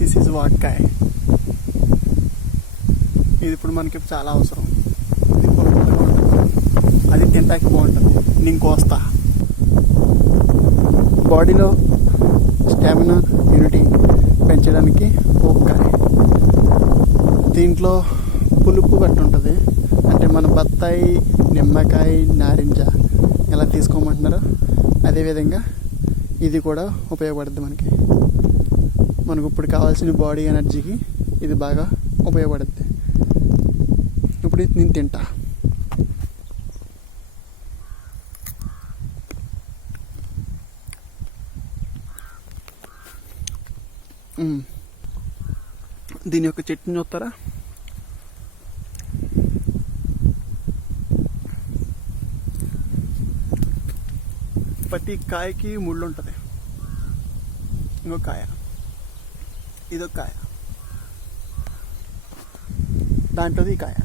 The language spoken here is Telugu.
This is వాక్కాయ. ఇది ఇప్పుడు మనకి చాలా అవసరం. ఇది పొట్టుగా ఉంటుంది, అది తింటాకి బాగుంటుంది. నేను కోస్తా. బాడీలో స్టామినా, యూనిటీ పెంచడానికి వాక్కాయ. దీంట్లో పులుపు గట్టు ఉంటుంది. అంటే మన బత్తాయి, నిమ్మకాయ, నారింజ ఎలా తీసుకోమంటున్నారో అదేవిధంగా ఇది కూడా ఉపయోగపడుతుంది మనకు ఇప్పుడు కావాల్సిన బాడీ ఎనర్జీకి ఇది బాగా ఉపయోగపడుతుంది. ఇప్పుడు ఇది నేను తింటా. దీని యొక్క చట్నీ చూస్తారా? ప్రతి కాయకి ముళ్ళు ఉంటుంది. ఇంకొక కాయ, ఇదొక కాయ, దాంట్లోది ఈ కాయ.